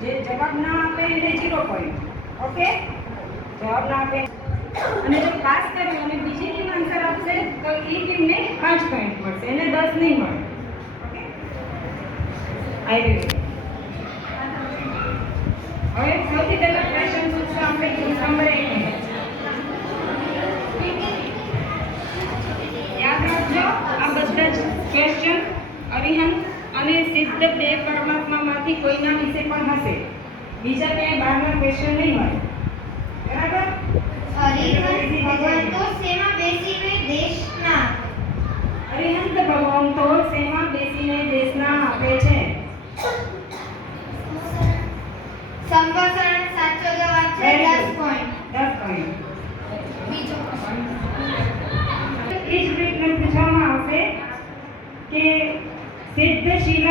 જે જવાબ ના આપે એને ઝીરો પોઈન્ટ ઓકે જવાબ ના આપે. અને જો પાસ કરે અને બીજી ટીમ આન્સર આપશે, તો એ ટીમને પાંચ પોઈન્ટ મળશે. એને દસ નહીં મળે. ઓકે રહ્યું હવે સૌથી પહેલા ક્વેશ્ચન પૂછશું આપણે નંબર એક યાદ રાખજો, આ બધા જ ક્વેશ્ચન અરિહંત અને સિદ્ધ બે પરમાત્મામાંથી કોઈના વિશે પણ હશે. બીજા ક્યાંય બહારના ક્વેશ્ચન નહીં હોય. બરાબર? હરિહંત ભગવાન તો સેમા બેસીને દેશના. અરિહંત ભગવાન તો સેમા બેસીને દેશના આપે છે.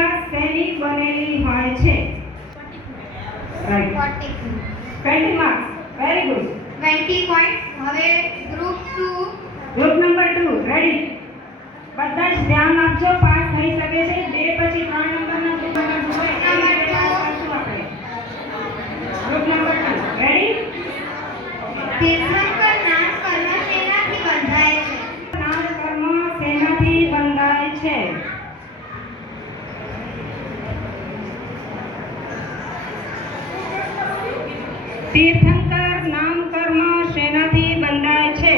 શિલા બનેલી હોય છે. Twenty marks very good twenty point હવે group two group number two ready બધા જ ધ્યાન આપજો પાસ થઈ શકે છે બે પછી ત્રણ નંબરના ગ્રુપ નંબર ટુ હોય એ રીતે પાસ કરશું આપણે ગ્રુપ નંબર ટુ રેડી તીર્થંકર નામ કર્મ શેનાથી બંધાય છે નામ કર્મ શેનાથી બંધાય છે તીર્થંકર નામ કર્મ શેનાથી બંધાય છે?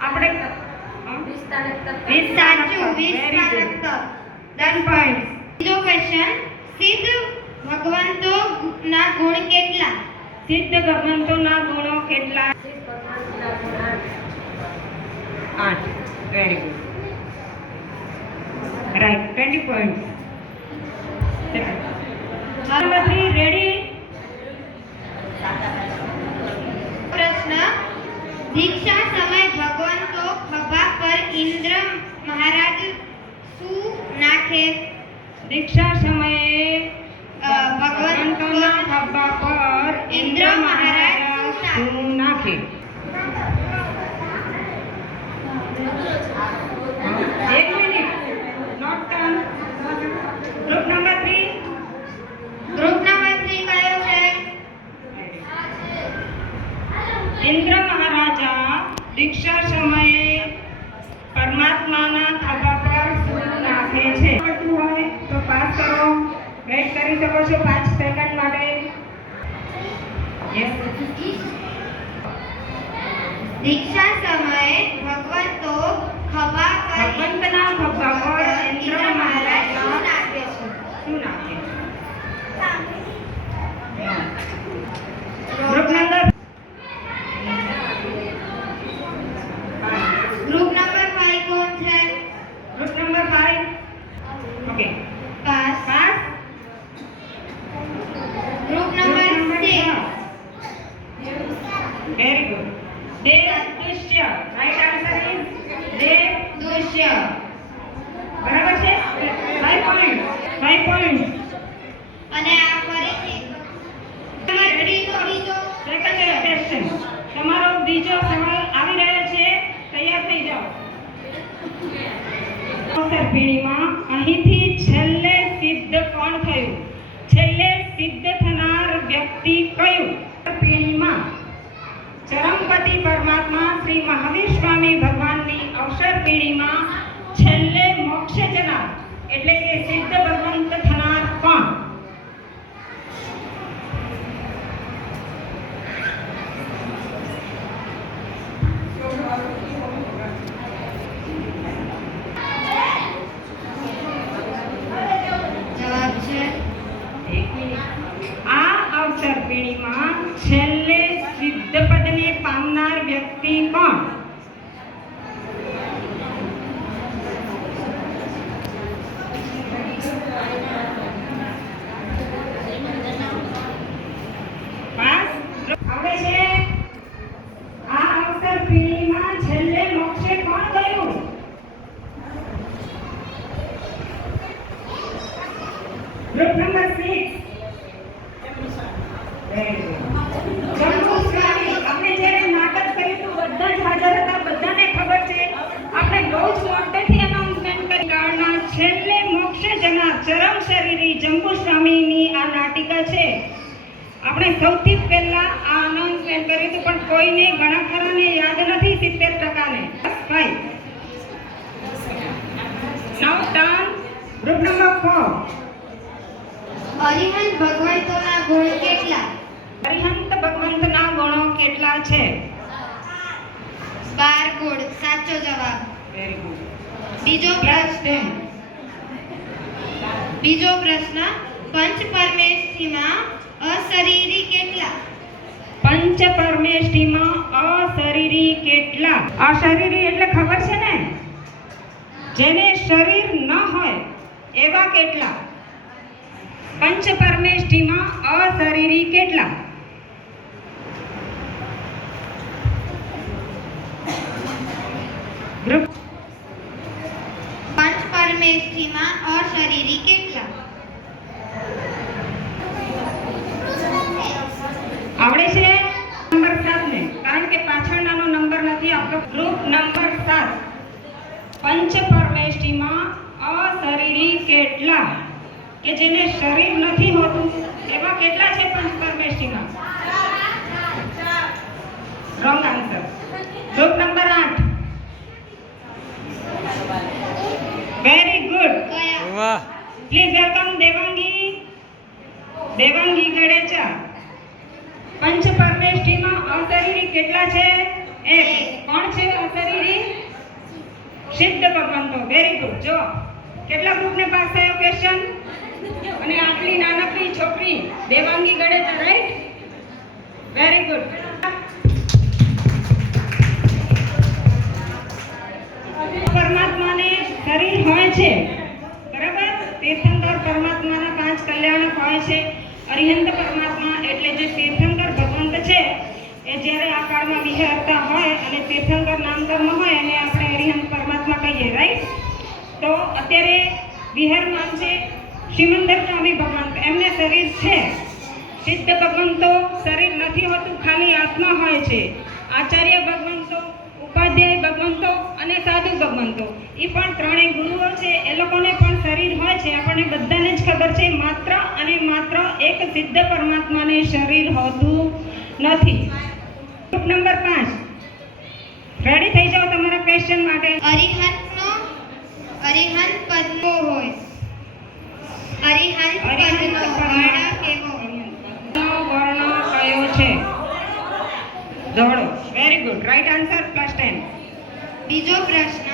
આપણે હા? વીસ સાચું વીસ Very good. સ્થાનક દસ પોઈન્ટ બીજો ક્વેશ્ચન સિદ્ધ ભગવંતો ના ગુણ કેટલા? સિદ્ધ ભગવંતોના ગુણો કેટલા? આઠ. Very good right twenty point number three ready પ્રશ્ન દીક્ષા સમય ભગવંતો ખભા પર ઇન્દ્ર મહારાજ શું નાખે? દીક્ષા સમયે ભગવંતોના ખભા પર ઇન્દ્ર મહારાજ શું નાખે એક minute note done group number three group number 3 કયો છે ઇન્દ્ર મહારાજા દીક્ષા સમયે પરમાત્માના ખભા પર શું નાખે છે આવડતું હોય તો પાસ કરો વેઇટ કરી શકો છો પાંચ સેકન્ડ માટે. યસ દીક્ષા સમયે ભગવંતો ખભા કરી ભગવંતના ખભા પર ઇન્દ્ર મહારાજ શું નાખે છે. શું નાખે છે? નંબર ગ્રુપ નંબર 5 કોણ છે group number five okay pass pass group number 6 very good દેવ દૃશ્ય રાઈટ આન્સર ઇઝ દેવ દૃશ્ય બરાબર છે 5 પોઈન્ટ 5 પોઈન્ટ અને આ ફરીથી નંબર 3 નો બીજો સેકન્ડ ક્વેશ્ચન તમારો બીજો સવાલ આવી રહ્યો છે તૈયાર થઈ જાઓ અવસરપીણીમાં અહીંથી છેલ્લે સિદ્ધ કોણ થયું? છેલ્લે સિદ્ધ થનાર વ્યક્તિ કયું? પીણીમાં ચરમપતિ પરમાત્મા શ્રી મહાવીર સ્વામી ભગવાનની અવસર પીણીમાં Group number six. આપણે જ્યારે નાટક કર્યું તો બધા જ હાજર હતા બધાને ખબર છે. આપણે બહુ જ અનાઉન્સમેન્ટ કરી. છેલ્લે મોક્ષ જના ચરમ શરીરી જંબુ આ નાટિકા છે. આપણે સૌથી પહેલા આ અનાઉન્સમેન્ટ કર્યું હતું પણ કોઈને ઘણા ખરાને યાદ નથી સિત્તેર ટકાને. Five now turn group number four છે? બાર ગુણ સાચો જવાબ. વેરી ગુડ બીજો પ્રશ્ન. બીજો પ્રશ્ન પંચ પરમેષ્ઠીમાં અશરીરી કેટલા? પંચ પરમેષ્ઠીમાં અશરીરી કેટલા? અશરીરી એટલે ખબર છે ને? જેને શરીર ન હોય એવા કેટલા? પંચ પરમેષ્ઠીમાં અશરીરી કેટલા? ગ્રુપ. પંચ પરમેષ્ઠીમાં અશરીરી કેટલા? આવડે છે? નંબર સાત ને. કારણ કે પાછળનાનો નંબર નથી આપતો ગ્રુપ નંબર સાત. પંચ પરમેષ્ઠીમાં અશરીરી કેટલા? કે જેને શરીર નથી હોતું એવા કેટલા છે પંચ પરમેષ્ઠીમાં રોંગ આન્સર ગ્રુપ નંબર આઠ વેરી ગુડ કયા વાહ પ્લીઝ વેલકમ દેવાંગી દેવાંગી ગડેચા પંચ પરમેષ્ઠીમાં અશરીરી કેટલા છે એક, કોણ છે અંતરીરી? સિદ્ધ ભગવંતો. વેરી ગુડ જો, કેટલા ગ્રુપને પાસ થયો ક્વેશ્ચન અને આટલી નાનકડી છોકરી, Devangi Gadecha right very good પરમાત્માને શરીર હોય છે, બરાબર? તીર્થંકર પરમાત્માના પાંચ કલ્યાણક હોય છે. અરિહંત પરમાત્મા જ્યારે આ કાળમાં વિહરતા હોય અને તીર્થંકર નામ કર્મ હોય એને આપણે હરિહંત પરમાત્મા કહીએ રાઈટ તો અત્યારે વિહારમાં છે શ્રીમંદર સ્વામી ભગવંત એમને શરીર છે. સિદ્ધ ભગવંતો શરીર નથી હોતું, ખાલી આત્મા હોય છે. આચાર્ય ભગવંતો, ઉપાધ્યાય ભગવંતો અને સાધુ ભગવંતો. એ પણ ત્રણેય ગુરુઓ છે. એ લોકોને પણ શરીર હોય છે. આપણને બધાને જ ખબર છે, માત્ર અને માત્ર એક સિદ્ધ પરમાત્માને શરીર હોતું નથી. ગ્રુપ નંબર પાંચ. રેડી થઈ જાઓ તમારા ક્વેશ્ચન માટે. અરિહંતનો અરિહંત પદ્મો હોય. અરિહંત પદ્મો વર્ણ કેવો નો વર્ણ કયો છે? ધોળો very good right answer plus ten બીજો પ્રશ્ન.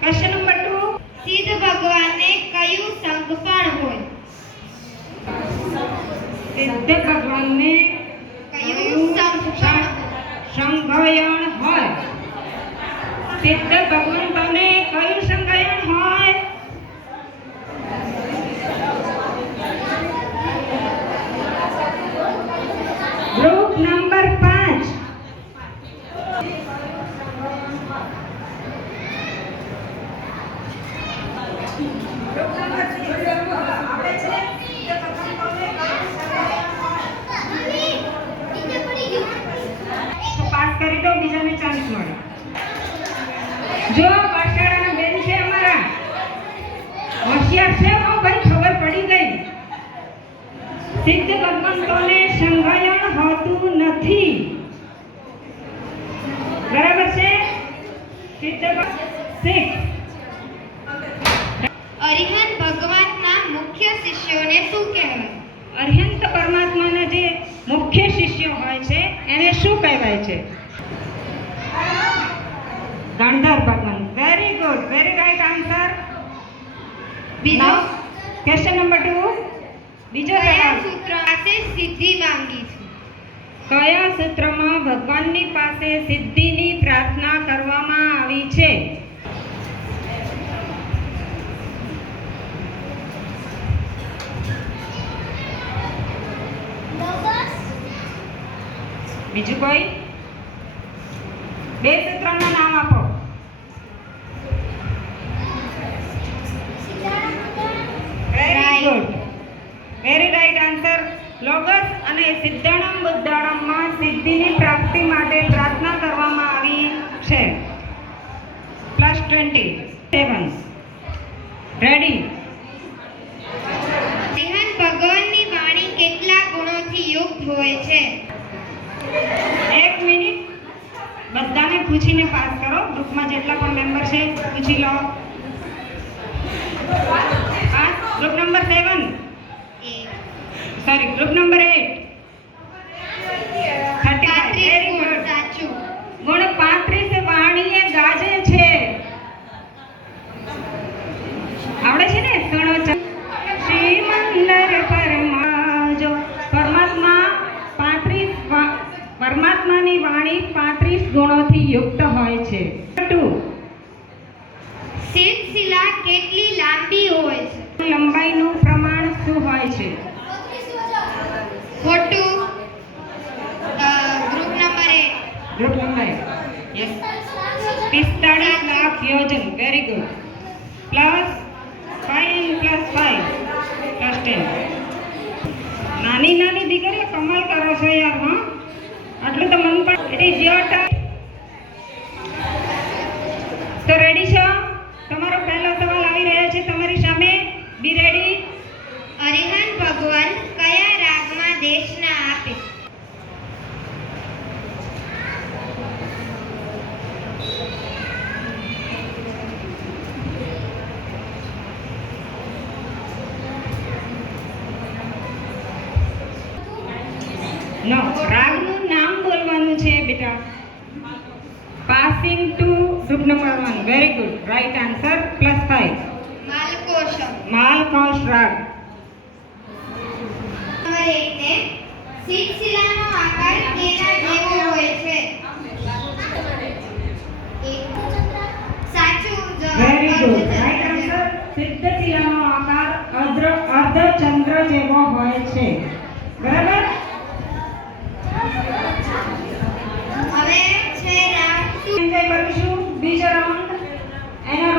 ક્વેશ્ચન નંબર ટુ સિદ્ધ ભગવાનને કયું સંગપણ હોય? સિદ્ધ ભગવાનને કયું સંગપણ સંગયણ હોય. સિદ્ધ ભગવંતોને કયું સંગયણ હોય ગ્રુપ નંબર પાંચ તો પાસ કરી દો બીજાને ચાન્સ મળે જો પાછળના બેન છે અમારા હોશિયાર છે હો ભાઈ ખબર પડી ગઈ. સિદ્ધ ભગવંતોને સંગયણ હોતું નથી. બરાબર છે? સિદ્ધ શીખ. અરિહંત ભગવાનના મુખ્ય શિષ્યોને શું કહેવાય? અરિહંત પરમાત્માના જે મુખ્ય શિષ્યો હોય છે એને શું કહેવાય છે ગણધર ભગવાન very good very right answer બીજો? ક્વેશ્ચન નંબર ટુ બીજો કયા સૂત્ર પાસે સિદ્ધિ માંગી છે? કયા સૂત્રમાં ભગવાનની પાસે સિદ્ધિની પ્રાર્થના કરવામાં આવી છે? બીજું કોઈ? ટ્વેન્ટી સેવન રેડી રેહાન ભગવાનની વાણી કેટલા ગુણોથી યુક્ત હોય છે? એક મિનિટ. બધાને પૂછીને પાસ કરો. ગ્રુપમાં જેટલા પણ મેમ્બર છે પૂછી લો. Group number seven sorry group number કેટલી લાંબી હોય છે? લંબાઈનું પ્રમાણ શું હોય છે? ખોટું? ગ્રુપ નંબર એક. ગ્રુપ નંબર યસ પિસ્તાળીસ lakh યોજન. Very good plus five plus five plus ten નાની નાની દીકરીઓ કમાલ કરો છો યાર હા? આટલું તો મન પણ it is your number one very good right answer plus five માલકોશમ Malkauns રાગ નંબર એક